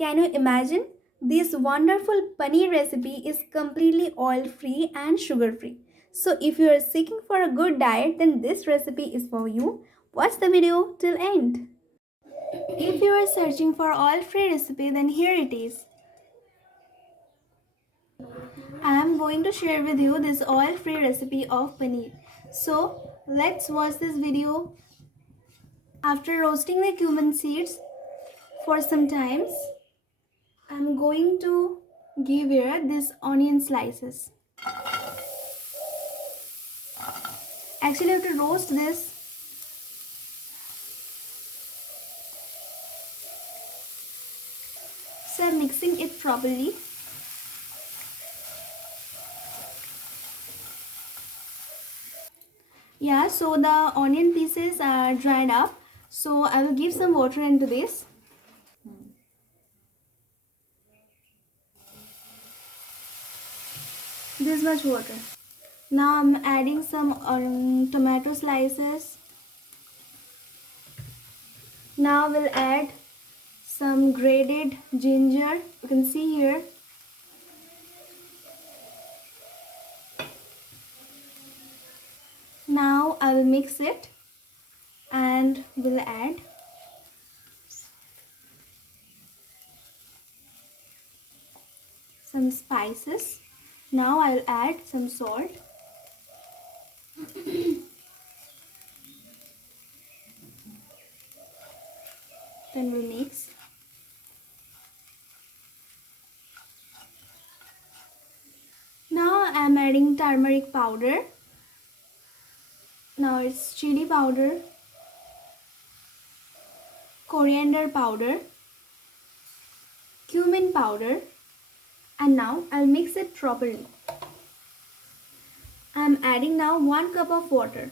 Can you imagine? This wonderful paneer recipe is completely oil-free and sugar-free. So if you are seeking for a good diet, then this recipe is for you. Watch the video till end. If you are searching for oil-free recipe, then here it is. I am going to share with you this oil-free recipe of paneer. So let's watch this video. After roasting the cumin seeds for some times, I'm going to give here these onion slices. Actually, you have to roast this. So I'm mixing it properly. Yeah, so the onion pieces are dried up. So I will give some water into this. This much water. Now I'm adding some tomato slices. Now we'll add some grated ginger. You can see here. Now I will mix it and we'll add some spices. Now I'll add some salt. Then we'll mix. Now I'm adding turmeric powder. Now it's chili powder, coriander powder, cumin powder, and now I'll mix it properly. I'm adding now 1 cup of water.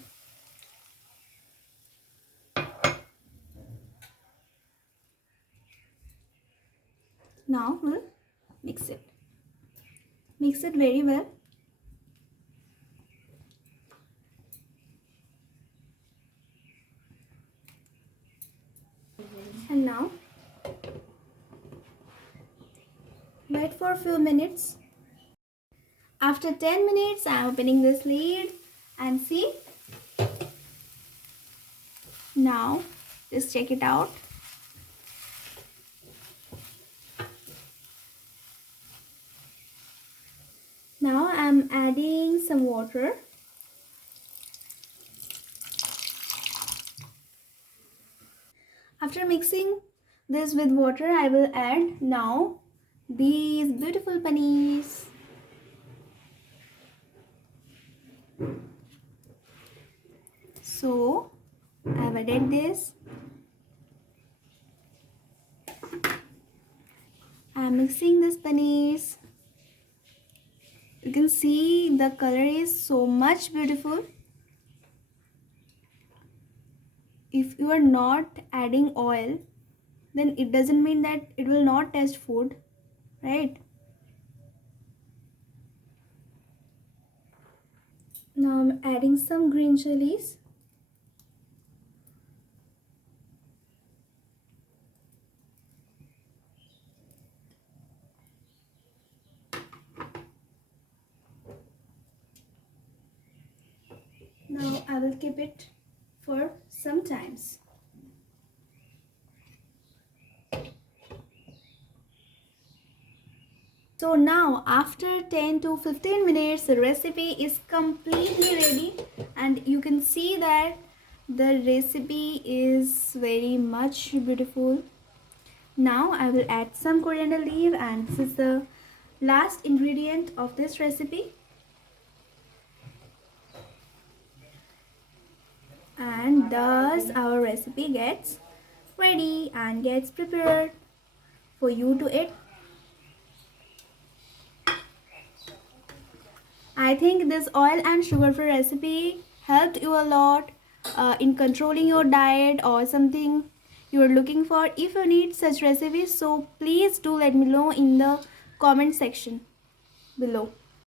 Now we'll mix it. Mix it very well. And now wait for a few minutes. After 10 minutes, I am opening this lid and see. Now just check it out. Now I am adding some water. After mixing this with water, I will add now these beautiful paneers. So I have added this. I am mixing this paneers. You can see the color is so much beautiful. If you are not adding oil, then it doesn't mean that it will not taste food, right? Now I'm adding some green chilies. Now I will keep it for some times. So now after 10 to 15 minutes, the recipe is completely ready, and you can see that the recipe is very much beautiful. Now I will add some coriander leaf, and this is the last ingredient of this recipe. And thus our recipe gets ready and gets prepared for you to eat. I think this oil and sugar free recipe helped you a lot in controlling your diet or something you are looking for. If you need such recipes, so please do let me know in the comment section below.